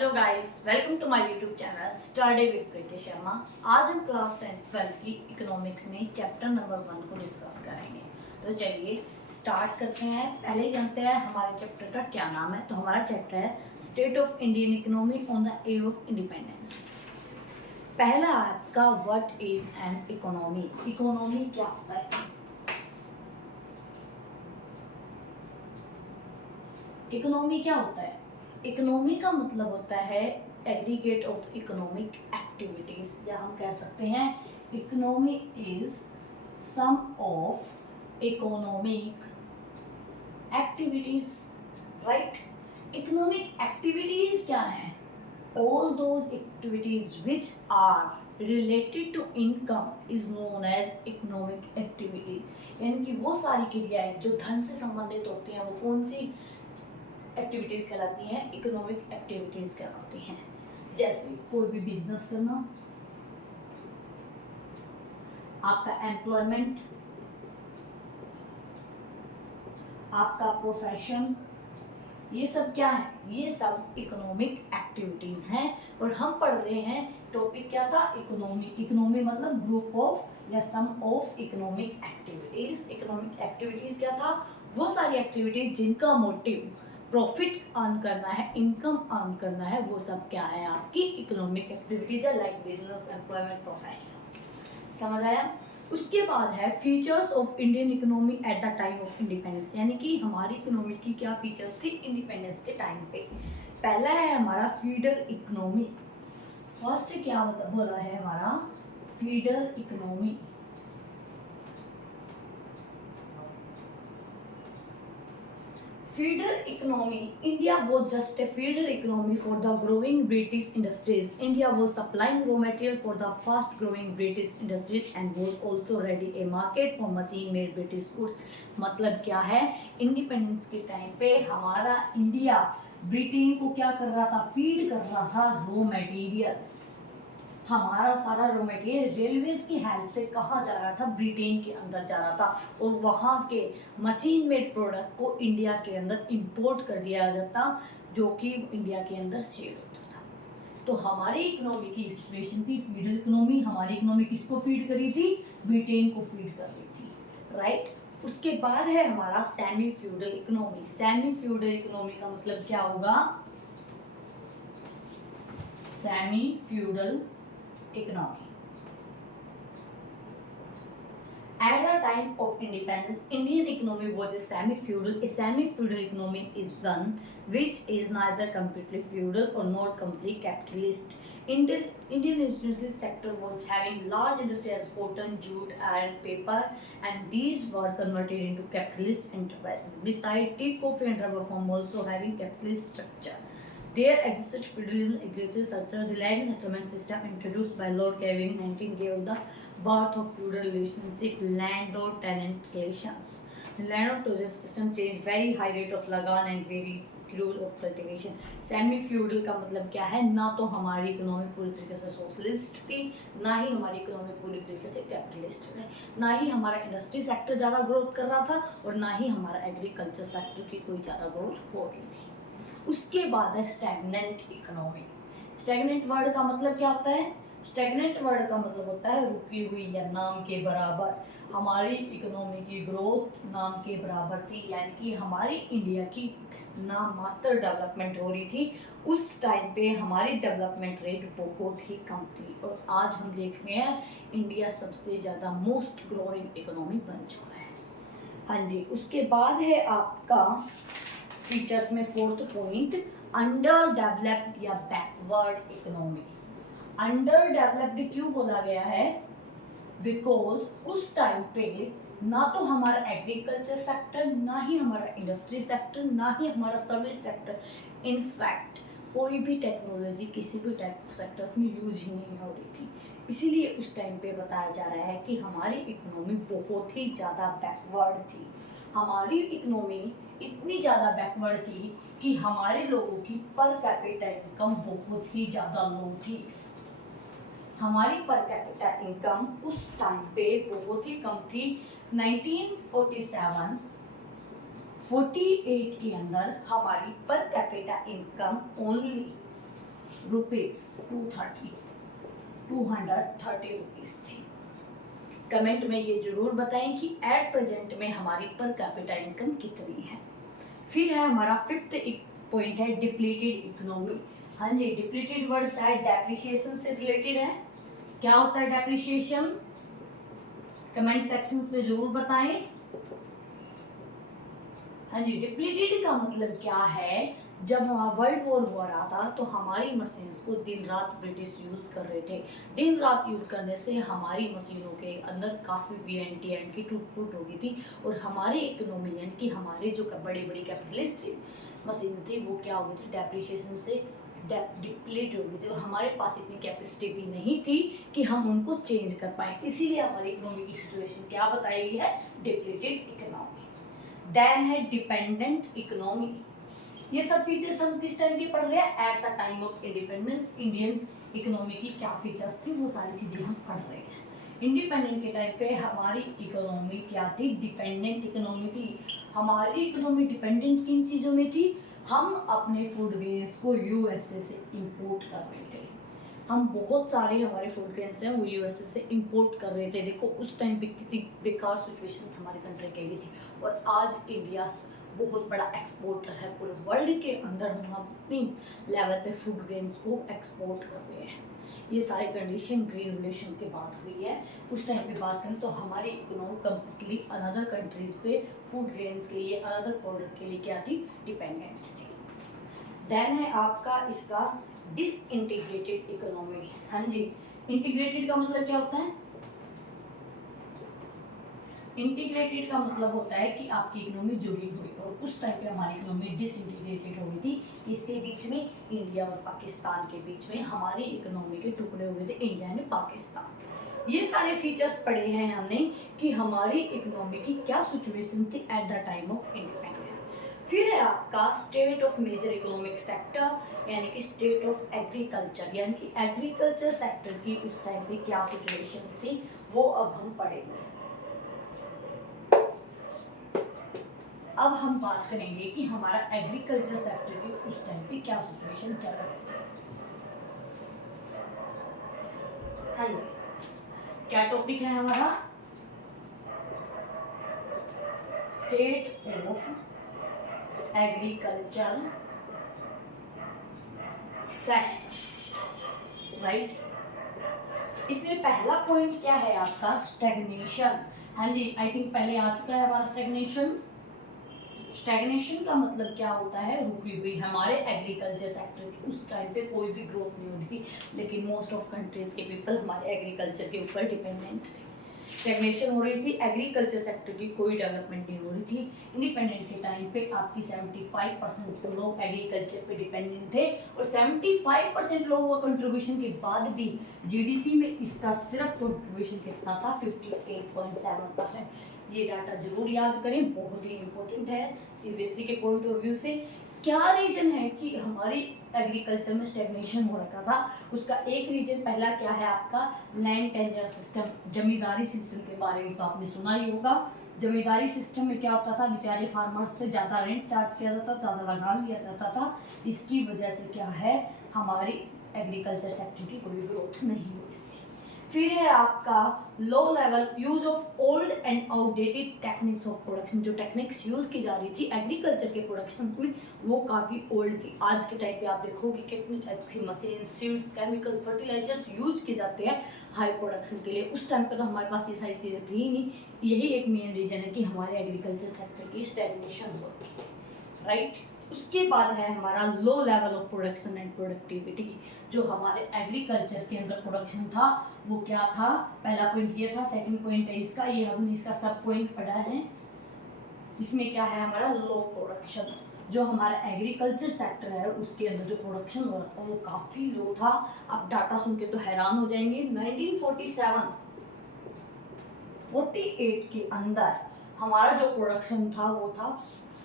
Hello guys, welcome to my YouTube channel study with Preeti Sharma. आज हम class 10th-12th की economics में चैप्टर नंबर 1 को डिस्कस करेंगे। तो चलिए स्टार्ट करते हैं। पहले ही जानते हैं हमारे चैप्टर का क्या नाम है। तो हमारा चैप्टर है state of Indian economy on the above of independence. पहला आपका what is an economy. Economy क्या होता है? इकोनॉमी क्या होता है? इकोनॉमी का मतलब होता है एग्रीगेट ऑफ इकोनॉमिक एक्टिविटीज, या हम कह सकते हैं economy is sum of economic activities. Right. Economic activities क्या हैं? All those activities which are related to income is known as economic activities. यानी कि वो सारी क्रियाएं जो धन से संबंधित होती हैं वो कौन सी एक्टिविटीज कहलाती हैं? इकोनॉमिक एक्टिविटीज कहलाती हैं। जैसे कोई भी बिजनेस करना, आपका एम्प्लॉयमेंट, आपका प्रोफेशन, ये सब क्या है? ये सब इकोनॉमिक एक्टिविटीज हैं। और हम पढ़ रहे हैं टॉपिक क्या था? इकोनॉमी। इकोनॉमी मतलब ग्रुप ऑफ या sum of economic activities. Economic activities क्या था? वो सारी एक्टिविटीज जिनका मोटिव प्रॉफिट अर्न करना है, इनकम अर्न करना है, वो सब क्या है? आपकी इकोनॉमिक एक्टिविटीज है, लाइक बिजनेस, एम्प्लॉयमेंट, प्रोफेशन। समझ आया? उसके बाद है features of Indian economy eight the time of independence. यानी कि हमारी इकोनॉमी की क्या फीचर्स थी इंडिपेंडेंस के टाइम पे। पहला है हमारा फीडर इकोनॉमी। फर्स्ट क्या मतलब बोला है हमारा? Feeder economy. Feeder economy. India was just a feeder economy for the growing British industries. India was supplying raw material for the fast growing British industries and was also ready a market for machine made British goods. मतलब क्या है? Independence के time पे हमारा India Britain को क्या कर रहा था? फीड कर रहा था रॉ मटेरियल। हमारा सारा रॉ मटेरियल रेलवेज की हेल्प से कहाँ जा रहा था? ब्रिटेन के अंदर जा रहा था, और वहाँ के मशीन मेड प्रोडक्ट को इंडिया के अंदर इंपोर्ट कर दिया जाता, जो कि इंडिया के अंदर सेल होता था। तो हमारी इकोनॉमी की सिचुएशन थी फीडर इकोनॉमी। हमारी इकोनॉमी किसको फीड करी थी? ब्रिटेन को फीड कर रही थी। राइट। उसके बाद है हमारा semi feudal economy. Semi feudal economy का मतलब क्या होगा? Semi feudal economy. At the time of independence, Indian economy was a semi-feudal. A semi-feudal economy is one which is neither completely feudal or not completely capitalist. Indian industrial sector was having large industries as cotton, jute, iron, paper, and these were converted into capitalist enterprises. Besides, tea, coffee, and rubber farm also having capitalist structure. There existed feudalism, agricultural structure. The land settlement system introduced by Lord Kelvin 19 gave the birth of feudal relationship, landlord-tenant relations. The landlord-tenant system changed very high rate of lagan and very rule of cultivation. Semi feudal का मतलब क्या है? ना तो हमारी economy पूरी तरीके से सोशलिस्ट थी, ना ही हमारी इकोनॉमी पूरी तरीके से कैपिटलिस्ट थी, ना ही हमारा इंडस्ट्री सेक्टर ज़्यादा ग्रोथ कर रहा था, और ना ही हमारा एग्रीकल्चर सेक्टर की कोई ज़्यादा ग्रोथ हो रही थी। उसके बाद है स्टैग्नेंट इकोनॉमी। स्टैग्नेंट वर्ड का मतलब क्या होता है? स्टैग्नेंट वर्ड का मतलब होता है रुकी हुई या नाम के बराबर। हमारी इकोनॉमी की ग्रोथ नाम के बराबर थी, यानी कि हमारी इंडिया की नाम मात्र डेवलपमेंट हो रही थी। उस टाइम पे हमारी डेवलपमेंट रेट बहुत ही कम थी, और आज हम देख रहे हैं इंडिया सबसे ज़्यादा मोस्ट ग्रोइंग इकोनॉमी बन चुका है। हाँ जी। उसके बाद है आपका फीचर्स में फोर्थ पॉइंट, अंडर डेवलप्ड या बैकवर्ड इकोनॉमी। अंडर डेवलप्ड क्यों बोला गया है? बिकॉज उस टाइम पे ना तो हमारा एग्रीकल्चर सेक्टर, ना ही हमारा इंडस्ट्री सेक्टर, ना ही हमारा सर्विस सेक्टर, इनफैक्ट कोई भी टेक्नोलॉजी किसी भी टाइप सेक्टर्स में यूज ही नहीं हो रही थी। इसीलिए उस टाइम पे बताया जा रहा है कि हमारी इकोनॉमी बहुत ही ज़्यादा बैकवर्ड थी। हमारी इकोनॉमी इतनी ज़्यादा बैकवर्ड थी कि हमारे लोगों की पर कैपिटा इनकम बहुत ही ज़्यादा लो थी। हमारी पर कैपिटा इनकम उस टाइम पे बहुत ही कम थी। 1947 48 के अंदर हमारी per capita income only rupees 230 rupees थी। कमेंट में ये जरूर बताएं कि एट प्रेजेंट में हमारी पर कैपिटा इनकम कितनी है। फिर है हमारा फिफ्थ पॉइंट है डिप्लीटेड इकोनॉमी। हाँ जी, डिप्लीटेड वर्ड शायद डेप्रिसिएशन से रिलेटेड है। क्या होता है डेप्रिसिएशन? कमेंट सेक्शन में जरूर बताएं। हाँ जी, डिप्लीटेड का मतलब क्या है? जब हमारा वर्ल्ड वॉर हुआ रहा था तो हमारी मशीन को दिन रात ब्रिटिश यूज कर रहे थे। दिन रात यूज करने से हमारी मशीनों के अंदर काफ़ी वीएनटी की टूट फूट हो गई थी और हमारी इकोनॉमी यानी कि हमारे जो बड़ी बड़ी कैपिटलिस्ट मशीन थी वो क्या हो गई थी? डेप्रिसिएशन से डिप्लीट हो गई थी और हमारे पास इतनी कैपेसिटी भी नहीं थी कि हम उनको चेंज कर पाए। इसीलिए हमारी इकोनॉमी की सिचुएशन क्या बताई गई है? Depleted economy. देन है डिपेंडेंट इकोनॉमी। ये सब फीचर्स हम किस टाइम की पढ़ रहे हैं? Eight the time of independence. Indian economy की क्या फीचर्स थी वो सारी चीजें हम पढ़ रहे हैं। इंडिपेंडेंट के टाइम पे हमारी इकोनॉमी क्या थी? डिपेंडेंट इकोनॉमी थी। हमारी इकोनॉमी डिपेंडेंट किन चीजों में थी? हम अपने फूड ग्रेन्स को यूएसए से इंपोर्ट कर रहे थे। हम बहुत सारे हमारे फूड ग्रेन्स हैं वो यूएसए से इंपोर्ट कर रहे थे। देखो उस टाइम पे कितनी बेकार सिचुएशन हमारे कंट्री के लिए थी और आज इंडिया बहुत बड़ा एक्सपोर्टर है पूरे वर्ल्ड के अंदर। हम अपनी लेवल पे फूड ग्रेन्स को एक्सपोर्ट कर रहे हैं। ये सारी कंडीशन ग्रीन रिवोल्यूशन के बाद हुई है। उस टाइम पे बात करें तो हमारी इकोनॉमी कम्प्लीटली अनदर कंट्रीज पे फूड ग्रेन्स के लिए अनदर प्रोडक्ट के लिए क्या थी? डिपेंडेंट थी। देन है आपका इसका डिसइंटीग्रेटेड इकोनॉमी। हाँ जी, इंटीग्रेटेड का मतलब क्या होता है? इंटीग्रेटेड का मतलब होता है कि आपकी इकोनॉमी जुड़ी हुई और उस टाइम पे हमारी इकोनॉमी डिसइंटीग्रेटेड हो गई थी। इसके बीच में इंडिया और पाकिस्तान के बीच में हमारी इकोनॉमी के टुकड़े हुए थे, इंडिया एंड पाकिस्तान। ये सारे फीचर्स पढ़े हैं हमने कि हमारी इकोनॉमी की क्या सिचुएशन थी at the time of independence. फिर है आपका state of major economic sector यानी कि स्टेट ऑफ एग्रीकल्चर, यानी कि एग्रीकल्चर सेक्टर की उस टाइम पे क्या सिचुएशन थी वो अब हम पढ़ेंगे। अब हम बात करेंगे कि हमारा एग्रीकल्चर सेक्टर की उस टाइम पे क्या सिचुएशन चल रही थी। हाँ जी, क्या टॉपिक है हमारा? State of agriculture sector, right. इसमें पहला पॉइंट क्या है आपका? स्टैग्नेशन। हाँ जी, आई थिंक पहले आ चुका है हमारा स्टैग्नेशन। स्टैग्नेशन का मतलब क्या होता है? रुकी हुई। हमारे एग्रीकल्चर सेक्टर की उस टाइम पे कोई भी ग्रोथ नहीं हो रही थी, लेकिन मोस्ट ऑफ कंट्रीज के पीपल हमारे एग्रीकल्चर के ऊपर डिपेंडेंट थे। स्टैग्नेशन हो रही थी, एग्रीकल्चर सेक्टर की कोई डेवलपमेंट नहीं हो रही थी। इंडिपेंडेंस के टाइम पे आपकी 75% लोग एग्रीकल्चर पे डिपेंडेंट थे और 75% लोगों का कंट्रीब्यूशन के बाद भी जीडीपी में इसका सिर्फ कंट्रीब्यूशन कितना था? 58.7%। ये डाटा जरूर याद करें, बहुत ही इंपॉर्टेंट है सीबीएसई के पॉइंट ऑफ व्यू से। क्या रीजन है कि हमारी एग्रीकल्चर में स्टैग्नेशन हो रखा था? उसका एक रीजन पहला क्या है आपका? लैंड टेंडर सिस्टम, जमींदारी सिस्टम के बारे में तो आपने सुना ही होगा। जमींदारी सिस्टम में क्या होता था? बेचारे फार्मर से ज़्यादा रेंट चार्ज किया जाता था, ज़्यादा लगा लिया जाता था। इसकी वजह से क्या है? हमारी एग्रीकल्चर सेक्टर की कोई ग्रोथ नहीं हुई। फिर है आपका low level use of old and outdated techniques of production. जो टेक्निक्स यूज की जा रही थी एग्रीकल्चर के प्रोडक्शन में वो काफ़ी ओल्ड थी। आज के टाइम पे आप देखोगे कितनी टाइप की machine, seeds, chemical, fertilisers use किए जाते हैं हाई प्रोडक्शन के लिए। उस टाइम पे तो हमारे पास ये सारी चीज़ें थी ही नहीं। यही एक मेन रीजन है कि हमारे एग्रीकल्चर सेक्टर की स्टैग्नेशन हो रही है, राइट। उसके बाद है हमारा low level of production and productivity. जो हमारे एग्रीकल्चर के अंदर प्रोडक्शन था वो क्या था? पहला पॉइंट ये था, सेकंड पॉइंट है इसका, ये हमने इसका सब पॉइंट पढ़ा है। इसमें क्या है हमारा? लो प्रोडक्शन। जो हमारा एग्रीकल्चर सेक्टर है उसके अंदर जो प्रोडक्शन हो रहा था वो काफ़ी लो था। आप डाटा सुन के तो हैरान हो जाएंगे। 1947-48 के अंदर हमारा जो प्रोडक्शन था वो था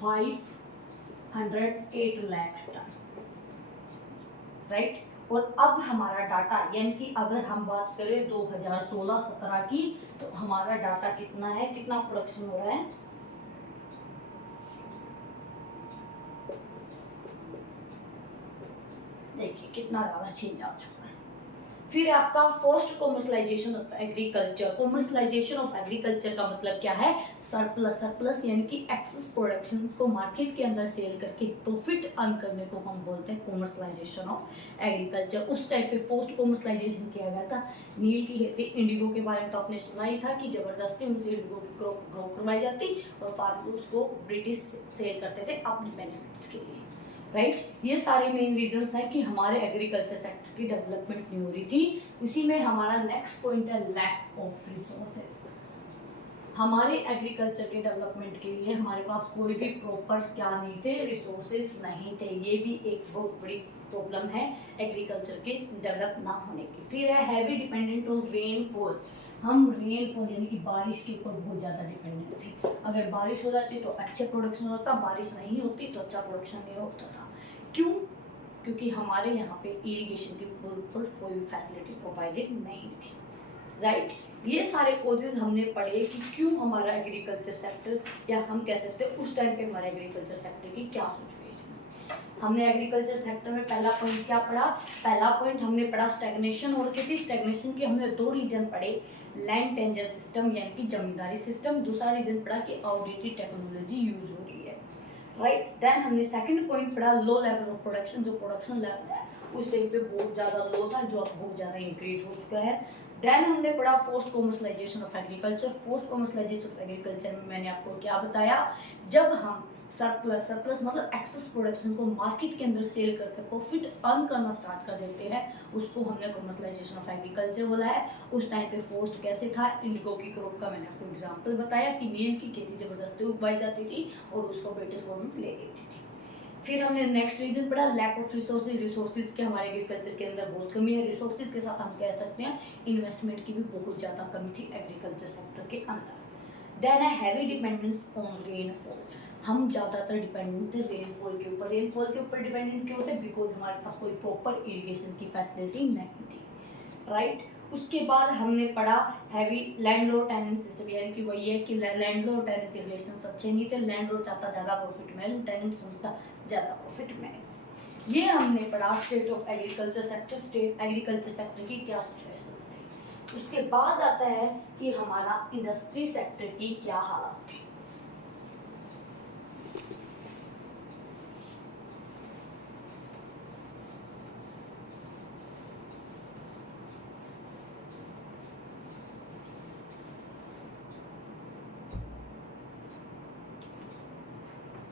508 लाख टन, राइट। और अब हमारा डाटा यानी कि अगर हम बात करें 2016-17 की तो हमारा डाटा कितना है? कितना प्रोडक्शन हो रहा है? देखिए कितना ज़्यादा चेंज आ चुका है। फिर आपका first commercialisation of agriculture. Commercialisation of agriculture का मतलब क्या है? सरप्लस। सरप्लस यानी कि एक्सेस प्रोडक्शन को मार्केट के अंदर सेल करके प्रॉफिट अर्न करने को हम बोलते हैं कॉमर्शलाइजेशन ऑफ एग्रीकल्चर। उस टाइप पे फर्स्ट कॉमर्शलाइजेशन किया गया था नील की खेती। इंडिगो के बारे में तो आपने सुना ही था कि जबरदस्ती उनसे इंडिगो की क्रॉप ग्रो करवाई जाती और फार्मर उसको ब्रिटिश सेल करते थे अपने बेनिफिट्स के लिए, राइट। ये सारे मेन रीजंस हैं कि हमारे एग्रीकल्चर सेक्टर की डेवलपमेंट नहीं हो रही थी। उसी में हमारा नेक्स्ट पॉइंट है लैक ऑफ रिसोर्सेज। हमारे एग्रीकल्चर के डेवलपमेंट के लिए हमारे पास कोई भी प्रॉपर क्या नहीं थे, रिसोर्सेज नहीं थे। ये भी एक बहुत बड़ी प्रॉब्लम है एग्रीकल्चर के डेवलप ना होने की। फिर है हैवी डिपेंडेंट ऑन रेनफॉल। हम रेनफॉल यानी कि बारिश के ऊपर बहुत ज़्यादा डिपेंडेंट थे। अगर बारिश हो जाती तो अच्छे प्रोडक्शन होता, बारिश नहीं होती तो अच्छा प्रोडक्शन नहीं होता था। क्यों? क्योंकि हमारे यहाँ पे इरिगेशन के ऊपर कोई फैसिलिटी प्रोवाइडेड नहीं थी, राइट। ये सारे कॉजेज हमने पढ़े कि क्यों हमारा एग्रीकल्चर सेक्टर, या हम कह सकते हैं उस टाइम पे हमारे एग्रीकल्चर सेक्टर की क्या सिचुएशन। हमने एग्रीकल्चर सेक्टर में पहला पॉइंट क्या पढ़ा? पहला पॉइंट हमने पढ़ा स्टैग्नेशन। और किसी स्टैग्नेशन के हमने दो रीजन पढ़े, लैंड टेंजर सिस्टम यानी कि जमींदारी सिस्टम। दूसरा रीजन पढ़ा कि आउटडेटेड टेक्नोलॉजी यूज हो रही है, राइट। देन हमने सेकंड पॉइंट पढ़ा लो लेवल ऑफ प्रोडक्शन। जो प्रोडक्शन लेवल है उस टाइम पे बहुत ज़्यादा लो था, जो अब बहुत ज़्यादा इंक्रीज हो चुका है। देन हमने पढ़ा forced commercialisation of agriculture. Forced commercialisation of agriculture में मैंने आपको क्या बताया? जब हम सरप्लस, सरप्लस मतलब एक्सेस प्रोडक्शन को मार्केट के अंदर सेल करके प्रॉफिट अर्न करना स्टार्ट कर देते हैं, उसको हमने कॉमर्शलाइजेशन ऑफ एग्रीकल्चर बोला है। उस टाइम पे फोर्स्ड कैसे था? इंडिगो की क्रॉप का मैंने आपको एग्जांपल बताया कि नीम की खेती जबरदस्ती उगाई जाती थी और उसको ब्रिटिश गवर्नमेंट ले लेती थी। फिर हमने नेक्स्ट रीजन पढ़ा लैक ऑफ रिसोर्सेज। रिसोर्सेज के हमारे एग्रीकल्चर के अंदर बहुत कमी है। रिसोर्सेज के साथ हम कह सकते हैं इन्वेस्टमेंट की भी बहुत ज़्यादा कमी थी एग्रीकल्चर सेक्टर के अंदर। देन है हैवी डिपेंडेंस ऑन रेनफॉल। हम ज़्यादातर डिपेंडेंट थे रेनफॉल के ऊपर। रेनफॉल के ऊपर डिपेंडेंट क्यों थे? बिकॉज हमारे पास कोई प्रॉपर इरिगेशन की फैसिलिटी नहीं थी, राइट। उसके बाद हमने पढ़ा हैवी लैंडलॉर्ड टेनेंट सिस्टम, यानी कि वही है कि लैंडलॉर्ड टेनेंट के रिलेशंस अच्छे नहीं थे। लैंडलॉर्ड चाहता ज़्यादा प्रॉफिट मिले, टेनेंट सोचता ज़्यादा प्रॉफिट मिले। ये हमने पढ़ा state of agriculture sector. State agriculture sector की क्या सिचुएशन है। उसके बाद आता है कि हमारा इंडस्ट्री सेक्टर की क्या हालत थी।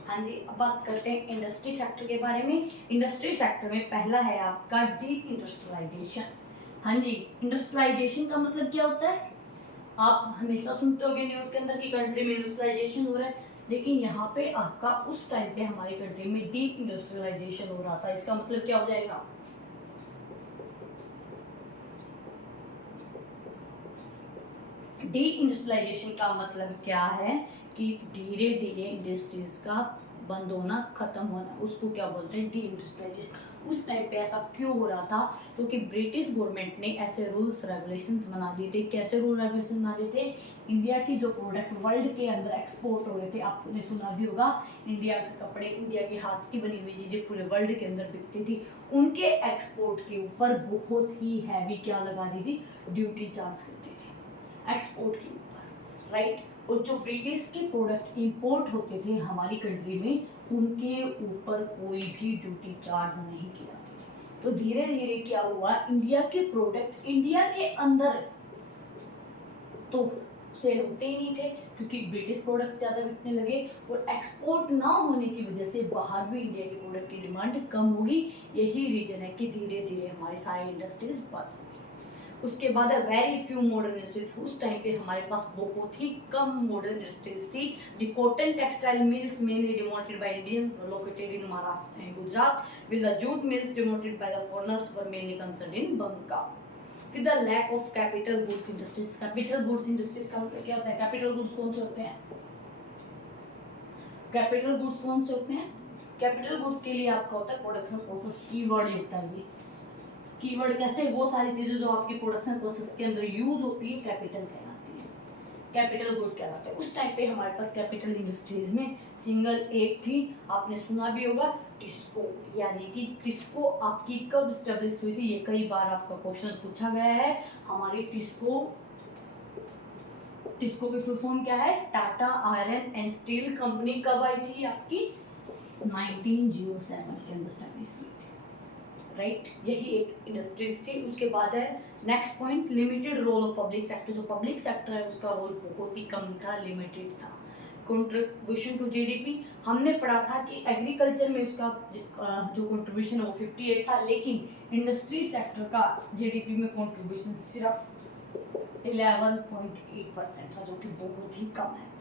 हाँ जी, अब बात करते हैं इंडस्ट्री सेक्टर के बारे में। इंडस्ट्री सेक्टर में पहला है आपका डी इंडस्ट्रियलाइजेशन। हाँ जी, इंडस्ट्रियलाइजेशन का मतलब क्या होता है? आप हमेशा सुनते होंगे न्यूज़ के अंदर कि कंट्री में इंडस्ट्रियलाइजेशन हो रहा है, लेकिन यहाँ पे आपका उस टाइम पे हमारी कंट्री में डी इंडस्ट्रियलाइजेशन हो रहा था। इसका मतलब क्या हो जाएगा? डी इंडस्ट्रियलाइजेशन का मतलब क्या है कि धीरे धीरे इंडस्ट्रीज का बंद होना, खत्म होना, उसको क्या बोलते हैं? D industrialisation. उस टाइम पे ऐसा क्यों हो रहा था? क्योंकि ब्रिटिश गवर्नमेंट ने ऐसे रूल्स रेगुलेशंस बना दिए थे। कैसे रूल रेगुलेशन बना दिए थे? इंडिया की जो प्रोडक्ट वर्ल्ड के अंदर एक्सपोर्ट हो रहे थे, आपने सुना भी होगा, इंडिया के कपड़े, इंडिया के हाथ की बनी हुई चीज़ें पूरे वर्ल्ड के अंदर बिकती थी, उनके एक्सपोर्ट के ऊपर बहुत ही हैवी क्या लगा दी थी? ड्यूटी चार्ज करती थी एक्सपोर्ट के ऊपर, राइट। और जो ब्रिटिश के प्रोडक्ट इंपोर्ट होते थे हमारी कंट्री में, उनके ऊपर कोई भी ड्यूटी चार्ज नहीं किया। तो धीरे धीरे क्या हुआ? इंडिया के प्रोडक्ट इंडिया के अंदर तो सेल होते ही नहीं थे, क्योंकि ब्रिटिश प्रोडक्ट ज़्यादा बिकने लगे, और एक्सपोर्ट ना होने की वजह से बाहर भी इंडिया के प्रोडक्ट की डिमांड कम होगी। यही रीजन है कि धीरे धीरे हमारी सारी इंडस्ट्रीज बंद। उसके बाद है वेरी फ्यू मॉडर्न इंडस्ट्रीज। उस टाइम पे हमारे पास बहुत ही कम मॉडर्न इंडस्ट्रीज थी। The cotton textile mills mainly dominated by Indian located in Maharashtra and Gujarat, with the jute mills dominated by the foreigners were mainly concerned in Bengal. With the lack of capital goods industries. Capital goods industries का मतलब क्या होता है? Capital goods कौन से होते हैं? Capital goods कौन से होते हैं? कैपिटल गुड्स के लिए आपका होता है प्रोडक्शन प्रोसेस। कीवर्ड होता है ये। कीवर्ड कैसे? वो सारी चीजें जो आपकी प्रोडक्शन प्रोसेस के अंदर यूज होती है कैपिटल कहलाती है। कैपिटल गुड्स कहलाते हैं। उस टाइम पे हमारे पास कैपिटल इंडस्ट्रीज में सिंगल एक थी, आपने सुना भी होगा, टिस्को। यानी कि टिस्को आपकी कब स्टेब्लिश हुई थी, ये कई बार आपका क्वेश्चन पूछा गया है। हमारी टिस्को की फुल फॉर्म क्या है, Tata iron and steel company कब आई थी आपकी, 1907 के अंदर स्टैब्लिश हुई थी, राइट। यही एक इंडस्ट्रीज थी। उसके बाद है next point, limited role of public sector. जो पब्लिक सेक्टर है उसका रोल बहुत ही कम था, लिमिटेड था। कंट्रीब्यूशन टू जीडीपी हमने पढ़ा था कि एग्रीकल्चर में उसका जो कंट्रीब्यूशन है वो 58 था, लेकिन इंडस्ट्री सेक्टर का जीडीपी में कंट्रीब्यूशन सिर्फ 11.8% था, जो कि बहुत ही कम है।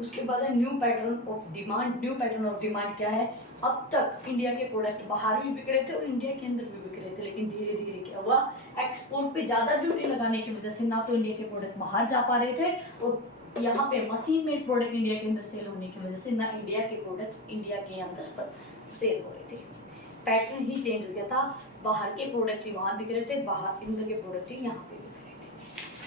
उसके बाद है new pattern of demand. New pattern of demand क्या है, अब तक इंडिया के प्रोडक्ट बाहर भी बिक रहे थे और इंडिया के अंदर भी बिक रहे थे, लेकिन धीरे धीरे क्या हुआ, एक्सपोर्ट पे ज़्यादा ड्यूटी लगाने की वजह से ना तो इंडिया के प्रोडक्ट बाहर जा पा रहे थे, और यहाँ पे मशीन मेड प्रोडक्ट इंडिया के अंदर सेल होने की वजह से ना इंडिया के प्रोडक्ट इंडिया के अंदर पर सेल हो रहे थे। पैटर्न ही चेंज हो गया था, बाहर के प्रोडक्ट ही वहाँ बिक रहे थे, बाहर इंडिया के प्रोडक्ट ही यहाँ पे बिक रहे थे,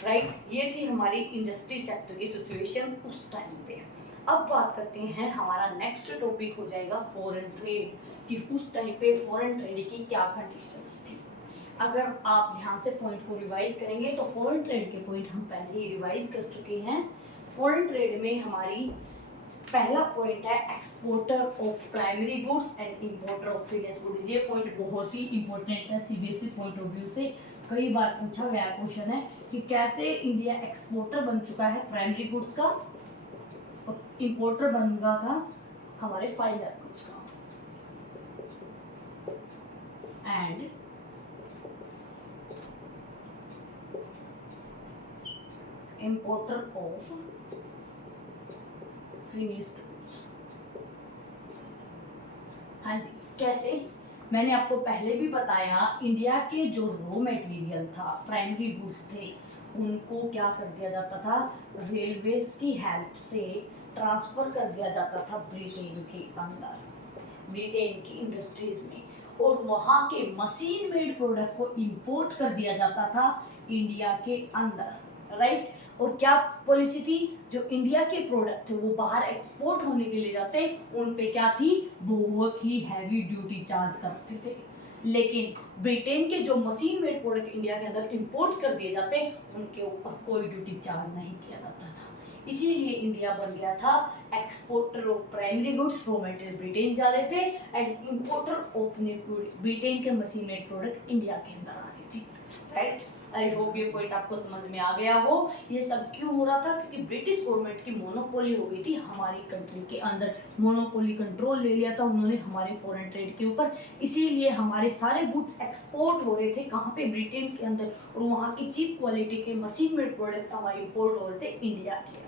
राइट। ये थी हमारी इंडस्ट्री सेक्टर की सिचुएशन उस टाइम पे। अब बात करते हैं, हमारा नेक्स्ट टॉपिक हो जाएगा फॉरेन ट्रेड, कि उस टाइम पे फॉरेन ट्रेड की क्या कंडीशंस थी। अगर आप ध्यान से पॉइंट को रिवाइज करेंगे तो फॉरेन ट्रेड के पॉइंट हम पहले ही रिवाइज कर चुके हैं। फॉरेन ट्रेड में हमारी पहला पॉइंट है exporter of primary goods and importer of finished goods. ये पॉइंट बहुत ही इंपॉर्टेंट है, सीबीएसई पॉइंट ऑफ व्यू से कई बार पूछा गया क्वेश्चन है कि कैसे इंडिया एक्सपोर्टर बन चुका है प्राइमरी गुड्स का, इंपोर्टर बन गया था हमारे फाइनल गुड्स का, and importer of finished goods. हाँ जी, कैसे, मैंने आपको पहले भी बताया, इंडिया के जो रॉ मटेरियल था, प्राइमरी गुड्स थे, उनको क्या कर दिया जाता था, रेलवेज की हेल्प से ट्रांसफर कर दिया जाता था ब्रिटेन के अंदर, ब्रिटेन की इंडस्ट्रीज में, और वहाँ के मशीन मेड प्रोडक्ट को इंपोर्ट कर दिया जाता था इंडिया के अंदर, राइट। और क्या पॉलिसी थी, जो इंडिया के प्रोडक्ट थे वो बाहर एक्सपोर्ट होने के लिए जाते, उन पे क्या थी, बहुत ही हैवी ड्यूटी चार्ज करते थे। लेकिन ब्रिटेन के जो मशीन मेड प्रोडक्ट इंडिया के अंदर इंपोर्ट कर दिए जाते, उनके ऊपर कोई ड्यूटी चार्ज नहीं किया जाता था। इसीलिए इंडिया बन गया था exporter of primary goods, raw material Britain जा रहे थे, एंड इंपोर्टर ऑफ ब्रिटेन के मशीन मेड प्रोडक्ट इंडिया के अंदर आ रही थी, राइट। आई होप ये पॉइंट आपको समझ में आ गया हो। ये सब क्यों हो रहा था, क्योंकि ब्रिटिश गवर्नमेंट की मोनोपोली हो गई थी हमारी कंट्री के अंदर, मोनोपोली कंट्रोल ले लिया था उन्होंने हमारे फॉरेन ट्रेड के ऊपर, इसीलिए हमारे सारे गुड्स एक्सपोर्ट हो रहे थे कहाँ पे, ब्रिटेन के अंदर, और वहाँ की चीप क्वालिटी के मशीन मेड प्रोडक्ट हमारे इंपोर्ट हो रहे थे इंडिया के अंदर,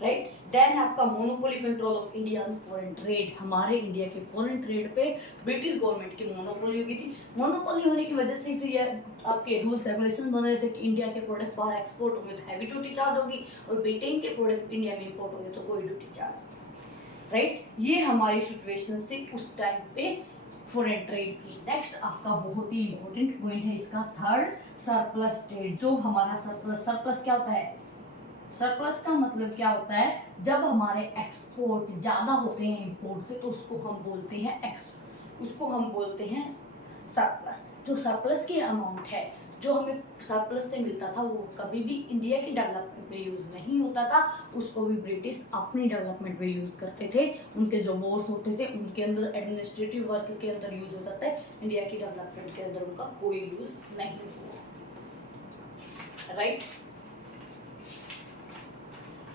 राइट। देन आपका monopoly control of India foreign trade, हमारे इंडिया के फॉरेन ट्रेड पे ब्रिटिश गवर्नमेंट की मोनोपोली हो गई थी। मोनोपोली होने की वजह से तो ये आपके रूल्स रेगुलेशन बन रहे थे कि इंडिया के प्रोडक्ट बाहर एक्सपोर्ट होंगे तो हैवी ड्यूटी चार्ज होगी, और ब्रिटेन के प्रोडक्ट इंडिया में इंपोर्ट होंगे तो कोई ड्यूटी चार्ज नहीं, राइट। ये हमारी सिचुएशन थी उस टाइम पे फॉरेन ट्रेड की। नेक्स्ट आपका बहुत ही इंपॉर्टेंट पॉइंट है इसका थर्ड, सरप्लस ट्रेड। जो हमारा सरप्लस क्या होता है, सरप्लस का मतलब क्या होता है, जब हमारे एक्सपोर्ट ज़्यादा होते हैं इंपोर्ट से तो उसको हम बोलते हैं सरप्लस। जो सरप्लस की अमाउंट है जो हमें सरप्लस से मिलता था वो कभी भी इंडिया की डेवलपमेंट में यूज़ नहीं होता था, उसको भी ब्रिटिश अपनी डेवलपमेंट में यूज़ करते थे। उनके जो वॉर्स होते थे उनके अंदर एडमिनिस्ट्रेटिव वर्क के अंदर यूज होता था, इंडिया की डेवलपमेंट के अंदर उनका कोई यूज़ नहीं हुआ, राइट।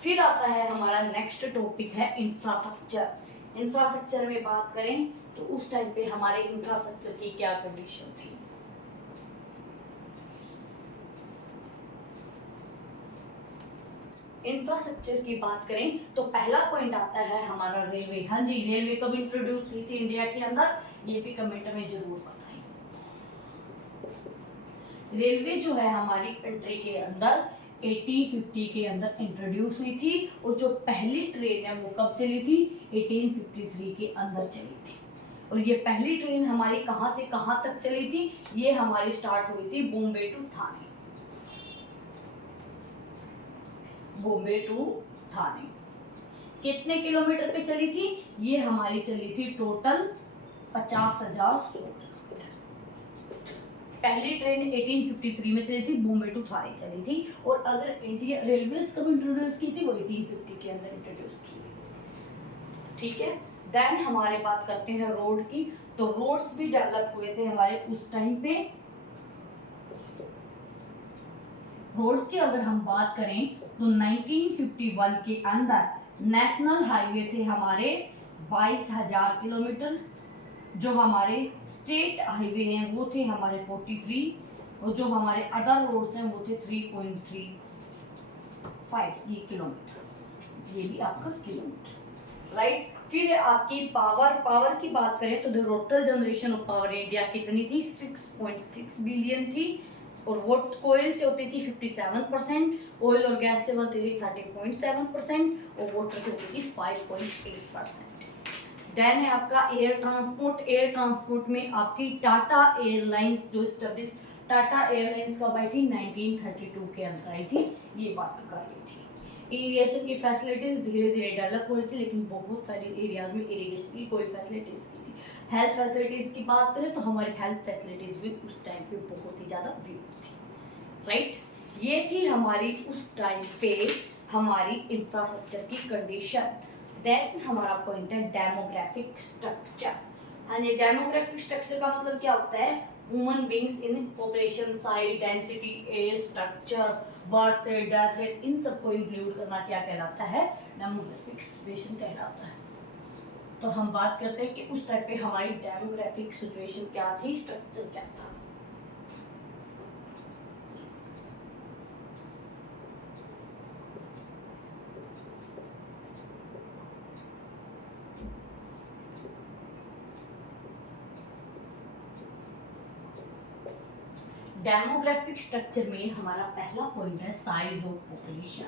फिर आता है हमारा नेक्स्ट टॉपिक है इंफ्रास्ट्रक्चर। इंफ्रास्ट्रक्चर में बात करें तो उस टाइम पे हमारे इंफ्रास्ट्रक्चर की क्या कंडीशन थी। इंफ्रास्ट्रक्चर की बात करें तो पहला पॉइंट आता है हमारा रेलवे। हाँ जी, रेलवे कब इंट्रोड्यूस हुई थी इंडिया के अंदर, ये भी कमेंट में जरूर बताएं। रेलवे जो है हमारी कंट्री के अंदर 1850 के अंदर इंट्रोड्यूस हुई थी, और जो पहली ट्रेन है वो कब चली थी, 1853 के अंदर चली थी। और ये पहली ट्रेन हमारी कहाँ से कहाँ तक चली थी, ये हमारी स्टार्ट हुई थी बॉम्बे टू थाने। बॉम्बे टू थाने। कितने किलोमीटर पे चली थी? ये हमारी चली थी टोटल 50,100 किलोमीटर। पहली ट्रेन 1853 में चली थी, बॉम्बे टू थाने चली थी। और अगर इंडिया रेलवेज कब इंट्रोड्यूस की थी? वो 1850 के अंदर इंट्रोड्यूस की गई। ठीक है, देन हमारे बात करते हैं रोड की। तो रोड्स भी डेवलप हुए थे हमारे उस टाइम पे। रोड्स की अगर हम बात करें तो 1951 के अंदर नेशनल हाईवे थे हमारे 22,000 किलोमीटर। जो हमारे स्टेट हाईवे हैं वो थे हमारे 43, और जो हमारे अदर रोड्स हैं वो थे 3.35 ये किलोमीटर। ये भी आपका किलोमीटर, राइट। फिर आपकी पावर की बात करें तो the total generation of power India कितनी थी? 6.6 बिलियन थी। और वो कोयल से होती थी 57%, ऑयल और गैस से बनती थी 30.7%, और वाटर से होती थी 5.8%। देन है आपका एयर ट्रांसपोर्ट। एयर ट्रांसपोर्ट में आपकी टाटा एयरलाइंस जो स्टैब्लिश, टाटा एयरलाइंस कब आई थी? 1932 के अंदर आई थी। ये बात कर रही थी। इरिगेशन की फैसिलिटीज धीरे धीरे डेवलप हो रही थी, लेकिन बहुत सारी एरियाज में इरिगेशन की कोई फैसिलिटीज नहीं थी। हेल्थ फैसिलिटीज की बात करें तो हमारी हेल्थ फैसिलिटीज भी उस टाइम पे बहुत ही ज़्यादा वीक थी, राइट। ये थी हमारी उस टाइम पे हमारी इंफ्रास्ट्रक्चर की कंडीशन। देन हमारा पॉइंट है डेमोग्राफिक स्ट्रक्चर। हाँ जी, डेमोग्राफिक स्ट्रक्चर का मतलब क्या होता है? Human beings in population, size, density, age, structure, birth rate, death rate, इन सबको इंक्लूड करना क्या कहलाता है? डेमोग्राफिक सिचुएशन कहलाता है। तो हम बात करते हैं कि उस टाइप पे हमारी डेमोग्राफिक सिचुएशन क्या थी, स्ट्रक्चर क्या था। डेमोग्राफिक स्ट्रक्चर में हमारा पहला पॉइंट है साइज ऑफ पॉपुलेशन।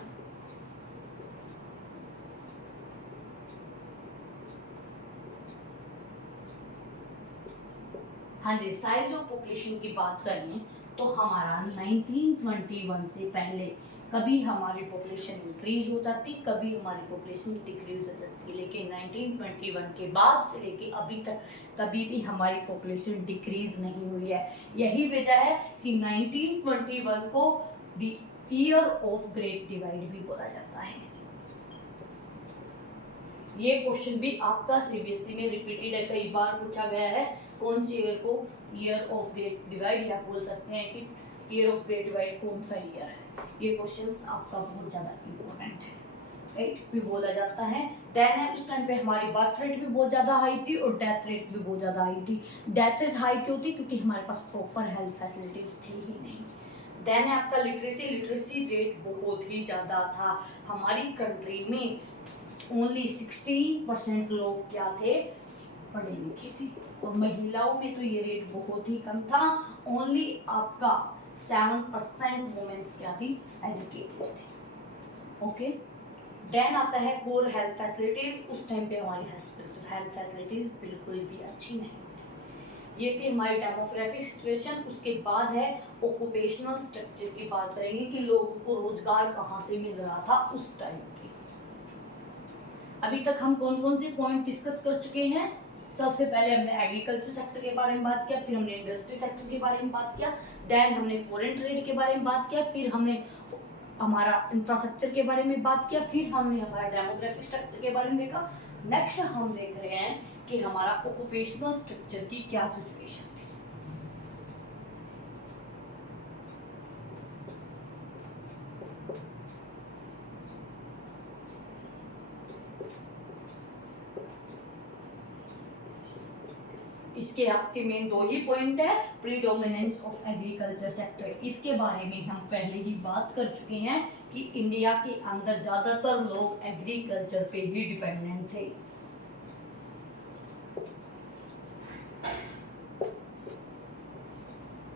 हाँ जी, साइज ऑफ पॉपुलेशन की बात करें तो हमारा 1921 से पहले कभी हमारी पॉपुलेशन इंक्रीज हो जाती, कभी हमारी पॉपुलेशन डिक्रीज हो जाती, लेकिन 1921 के बाद से लेके अभी तक कभी भी हमारी पॉपुलेशन डिक्रीज नहीं हुई है। यही वजह है कि 1921 को the year of great divide भी बोला जाता है। ये क्वेश्चन भी आपका सीबीएसई में रिपीटेड है, कई बार पूछा गया है। कौन सी ईयर को ईयर ऑफ ग्रेट डिवाइड, या बोल सकते हैं कि ईयर ऑफ ग्रेट डिवाइड कौन सा ईयर है। ये क्वेश्चंस आपका बहुत ज़्यादा इम्पोर्टेंट है, राइट, भी बोला जाता है। देन है उस टाइम पे हमारी बर्थ रेट भी बहुत ज़्यादा हाई थी और डेथ रेट भी बहुत ज़्यादा हाई थी। डेथ रेट हाई क्यों थी? क्योंकि हमारे पास प्रॉपर हेल्थ फैसिलिटीज़ थी ही नहीं। देन है आपका लिटरेसी रेट बहुत ही ज़्यादा था। हमारी कंट्री में ओनली 16% लोग क्या थे? पढ़े लिखे थे। और महिलाओं में तो ये रेट बहुत ही कम था। ओनली आपका 7% वुमेन्स क्या थी? एजुकेटेड थी। ओके, देन आता है पुअर हेल्थ फैसिलिटीज। उस टाइम पे हमारी हेल्थ फैसिलिटीज बिल्कुल भी अच्छी नहीं थी। ये थी हमारी डेमोग्राफिक सिचुएशन। उसके बाद है ऑक्यूपेशनल स्ट्रक्चर की बात करेंगे कि लोगों को रोजगार कहाँ से मिल रहा था उस टाइम पे। अभी तक हम कौन कौन से पॉइंट डिस्कस कर चुके हैं? सबसे पहले हमने एग्रीकल्चर सेक्टर के बारे में बात किया, फिर हमने इंडस्ट्री सेक्टर के बारे में बात किया, देन हमने फॉरेन ट्रेड के बारे में बात किया, फिर हमने हमारा इंफ्रास्ट्रक्चर के बारे में बात किया, फिर हमने हमारा डेमोग्राफिक स्ट्रक्चर के बारे में देखा। नेक्स्ट हम देख रहे हैं कि हमारा ऑक्यूपेशनल स्ट्रक्चर की क्या सिचुएशन थी। इसके आपके मेन दो ही पॉइंट है। प्रीडोमिनेंस ऑफ एग्रीकल्चर सेक्टर, इसके बारे में हम पहले ही बात कर चुके हैं कि इंडिया के अंदर ज्यादातर लोग एग्रीकल्चर पे ही डिपेंडेंट थे।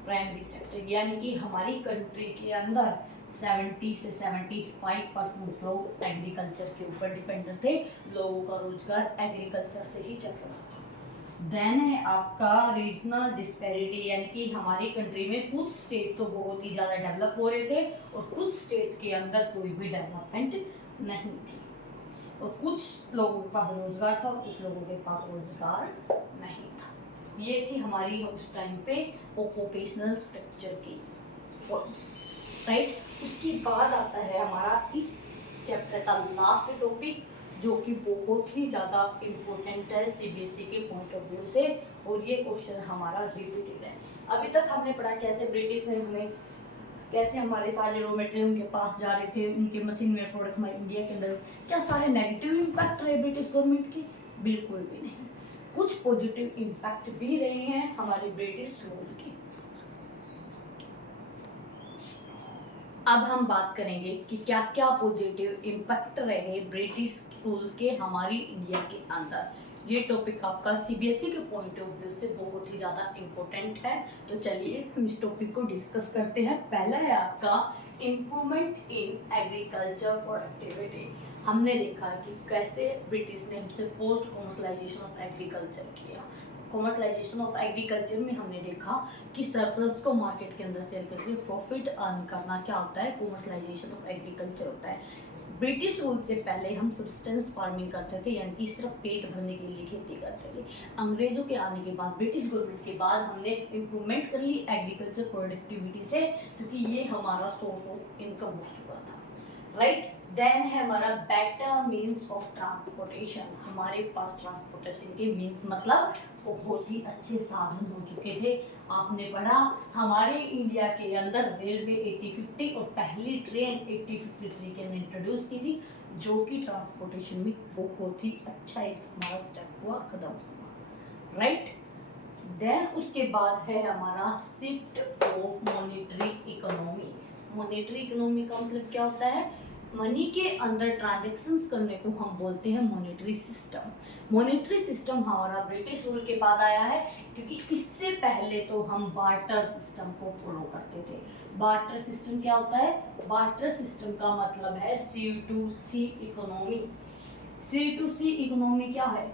प्राइमरी सेक्टर यानी कि हमारी कंट्री के अंदर 70 से 75% लोग एग्रीकल्चर के ऊपर डिपेंडेंट थे। लोगों का रोजगार एग्रीकल्चर से ही चल रहा था। देन है आपका रीजनल डिस्पैरिटी, यानी कि हमारी कंट्री में कुछ स्टेट तो बहुत ही ज़्यादा डेवलप हो रहे थे और कुछ स्टेट के अंदर कोई भी डेवलपमेंट नहीं थी, और कुछ लोगों के पास रोजगार था और कुछ लोगों के पास रोजगार नहीं था। ये थी हमारी उस टाइम पे ऑक्यूपेशनल स्ट्रक्चर की, राइट। उसके बाद आता है हमारा इस चैप्टर का लास्ट टॉपिक, जो कि बहुत ही ज़्यादा इम्पोर्टेंट है सीबीएसई के पॉइंट ऑफ व्यू से, और ये क्वेश्चन हमारा रिपीटेड है। अभी तक हमने पढ़ा कैसे ब्रिटिश ने हमें, कैसे हमारे सारे रॉ मटेरियल उनके पास जा रहे थे, उनके मशीन में प्रोडक्ट हमारे इंडिया के अंदर, क्या सारे नेगेटिव इम्पैक्ट रहे ब्रिटिश गवर्नमेंट के? बिल्कुल भी नहीं, कुछ पॉजिटिव इम्पैक्ट भी रहे हैं हमारे ब्रिटिश रूल के। अब हम बात करेंगे कि क्या क्या पॉजिटिव इम्पैक्ट रहे ब्रिटिश रूल के हमारी इंडिया के अंदर। ये टॉपिक आपका सीबीएसई के पॉइंट ऑफ व्यू से बहुत ही ज़्यादा इम्पोर्टेंट है, तो चलिए हम इस टॉपिक को डिस्कस करते हैं। पहला है आपका इम्प्रूवमेंट इन एग्रीकल्चर प्रोडक्टिविटी। हमने देखा कि कैसे ब्रिटिश ने हमसे पोस्ट कॉमर्शलाइजेशन ऑफ एग्रीकल्चर किया। कॉमर्शलाइजेशन ऑफ एग्रीकल्चर में हमने देखा कि सरप्लस को मार्केट के अंदर सेल करके प्रॉफिट अर्न करना क्या होता है, कॉमर्शलाइजेशन ऑफ एग्रीकल्चर होता है। ब्रिटिश रूल से पहले हम सब्सटेंस फार्मिंग करते थे, यानी कि सिर्फ पेट भरने के लिए खेती करते थे। अंग्रेजों के आने के बाद, ब्रिटिश गवर्नमेंट के बाद हमने इम्प्रूवमेंट कर ली एग्रीकल्चर प्रोडक्टिविटी से, क्योंकि ये हमारा सोर्स ऑफ इनकम हो चुका था, राइट। देन है हमारा बेटर मीन्स ऑफ ट्रांसपोर्टेशन। हमारे पास ट्रांसपोर्टेशन के मीन्स मतलब बहुत ही अच्छे साधन हो चुके थे। आपने पढ़ा हमारे इंडिया के अंदर रेलवे 1850 और पहली ट्रेन 1853 के अंदर इंट्रोड्यूस की थी, जो कि ट्रांसपोर्टेशन में बहुत ही अच्छा एक हमारा स्टेप हुआ, कदम हुआ, राइट। देन उसके बाद है हमारा shift of monetary economy. Monetary economy का मतलब क्या होता है? मनी के अंदर ट्रांजैक्शंस करने को हम बोलते हैं मॉनेटरी सिस्टम। मॉनेटरी सिस्टम हमारा ब्रिटिश रूल के बाद आया है, क्योंकि इससे पहले तो हम बार्टर सिस्टम को फॉलो करते थे। बार्टर सिस्टम क्या होता है? बार्टर सिस्टम का मतलब है C2C इकोनॉमी। C2C इकोनॉमी क्या है?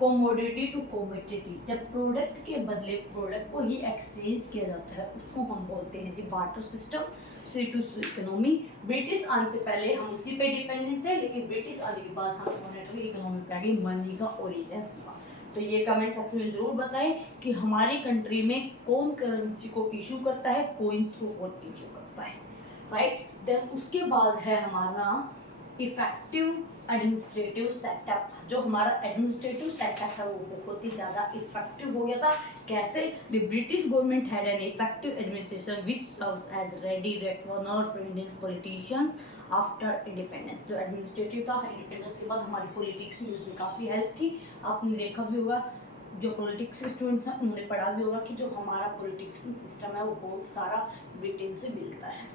Commodity to commodity. जब प्रोडक्ट के बदले प्रोडक्ट को ही एक्सचेंज किया जाता है, उसको हम बोलते हैं जी barter system, C2C economy. British आने से पहले हम उसी पे डिपेंडेंट थे, लेकिन ब्रिटिश आने के बाद हम मॉनेटरी इकोनॉमी पे आ गए, मनी का ओरिजिन हुआ। तो ये कमेंट सेक्शन में जरूर बताएं कि हमारी कंट्री में कौन करेंसी को इशू करता है, कॉइन्स को कौन इशू करता है, राइट। देन उसके बाद है हमारा इफेक्टिव एडमिनिस्ट्रेटिव सेटअप। जो हमारा एडमिनिस्ट्रेटिव सेटअप है वो बहुत ही ज़्यादा इफेक्टिव हो गया था। कैसे? The British government had an effective administration which serves as ready returner for Indian politicians after independence. जो एडमिनिस्ट्रेटिव था, इंडिपेंडेंस के बाद हमारी पॉलिटिक्स में उसने काफ़ी हेल्प की। आपने देखा भी होगा, जो पॉलिटिक्स के स्टूडेंट्स हैं उन्होंने पढ़ा भी होगा कि जो हमारा पॉलिटिक्स सिस्टम है वो बहुत सारा ब्रिटेन से मिलता है,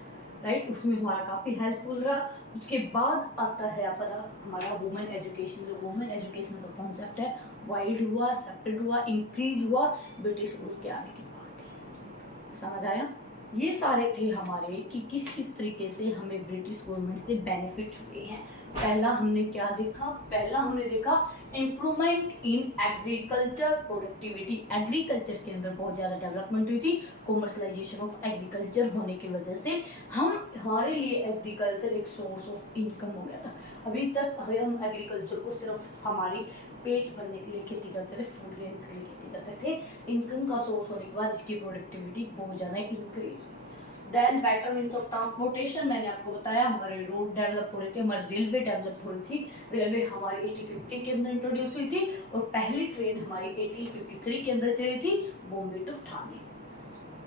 राइट। उसमें हमारा काफ़ी हेल्पफुल रहा। उसके बाद आता है हमारा वुमेन एजुकेशन। जो वुमेन एजुकेशन का कॉन्सेप्ट है वाइड हुआ, एक्सेप्टेड हुआ, इंक्रीज हुआ ब्रिटिश रूल के आने के बाद। समझ आया? ये सारे थे हमारे कि किस किस तरीके से हमें ब्रिटिश गवर्नमेंट से बेनिफिट हुए हैं। पहला हमने क्या देखा? पहला हमने देखा improvement in agriculture productivity. Agriculture के अंदर बहुत ज़्यादा डेवलपमेंट हुई थी। कॉमर्शलाइजेशन ऑफ एग्रीकल्चर होने की वजह से हमारे लिए एग्रीकल्चर एक सोर्स ऑफ इनकम हो गया था। अभी तक हम एग्रीकल्चर को सिर्फ हमारी पेट भरने के लिए खेती करते थे, फूड ग्रेन्स के लिए खेती करते थे। इनकम का सोर्स होने के बाद इसकी प्रोडक्टिविटी बहुत ज़्यादा increase. Then better means of transportation, मैंने आपको बताया हमारे रोड डेवलप हो रहे थे, हमारी रेलवे डेवलप हो रही थी। रेलवे हमारी 1850 के अंदर इंट्रोड्यूस हुई थी और पहली ट्रेन हमारी 1853 के अंदर चली थी, बॉम्बे टू ठाणे।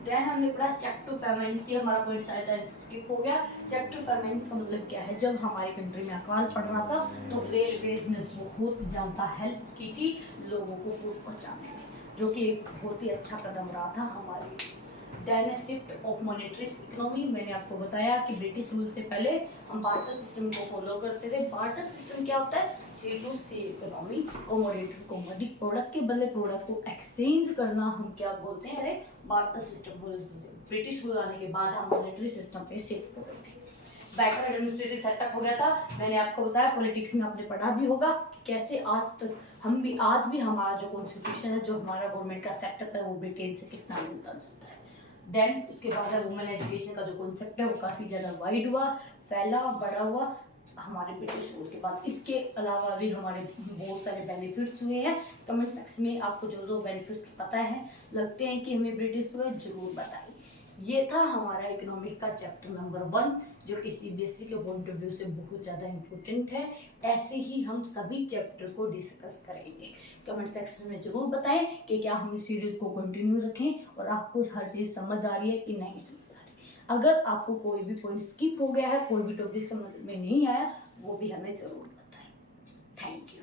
देन हमने पढ़ा चेक टू फेमेंस। ये हमारा पॉइंट शायद स्किप हो गया। चेक टू फेमेंस का मतलब क्या है? जब हमारी कंट्री में अकाल पड़ रहा था तो रेलवेज ने बहुत ज़्यादा हेल्प की थी लोगों को फूड पहुँचाने में, जो कि एक बहुत ही अच्छा कदम रहा था हमारे लिए। Then shift of monetary economy. मैंने आपको बताया कि ब्रिटिश रूल से पहले हम बार्टर सिस्टम को फॉलो करते थे। बार्टर सिस्टम क्या होता है? C2C economy. Commodity to commodity, product के बदले प्रोडक्ट को एक्सचेंज करना हम क्या बोलते हैं? अरे बार्टर सिस्टम बोलते थे। ब्रिटिश रूल आने के बाद हम मॉनेटरी सिस्टम पे शिफ्ट हो गए थे। बेटर एडमिनिस्ट्रेटिव सेटअप हो गया था। मैंने आपको बताया पॉलिटिक्स में आपने पढ़ा भी होगा कैसे आज तक आज भी हमारा जो कॉन्स्टिट्यूशन है, जो हमारा गवर्नमेंट का सेटअप है, वो ब्रिटेन से कितना मिलता जुलता है। देन उसके बाद है वुमेन एजुकेशन का जो कॉन्सेप्ट है वो काफ़ी ज़्यादा वाइड हुआ, फैला, बड़ा हुआ हमारे ब्रिटिश रूल के बाद। इसके अलावा भी हमारे बहुत सारे बेनिफिट्स हुए हैं। कमेंट सेक्शन में आपको जो जो बेनिफिट्स पता है, लगते हैं कि हमें ब्रिटिश हुए, जरूर बताइए। ये था हमारा इकोनॉमिक का चैप्टर नंबर 1, जो कि सीबीएसई के पॉइंट ऑफ व्यू से बहुत ज़्यादा इम्पोर्टेंट है। ऐसे ही हम सभी चैप्टर को डिस्कस करेंगे। कमेंट सेक्शन में जरूर बताएं कि क्या हम इस सीरीज को कंटिन्यू रखें और आपको हर चीज़ समझ आ रही है कि नहीं समझ आ रही है। अगर आपको कोई भी पॉइंट स्किप हो गया है, कोई भी टॉपिक समझ में नहीं आया, वो भी हमें ज़रूर बताएं। Thank you.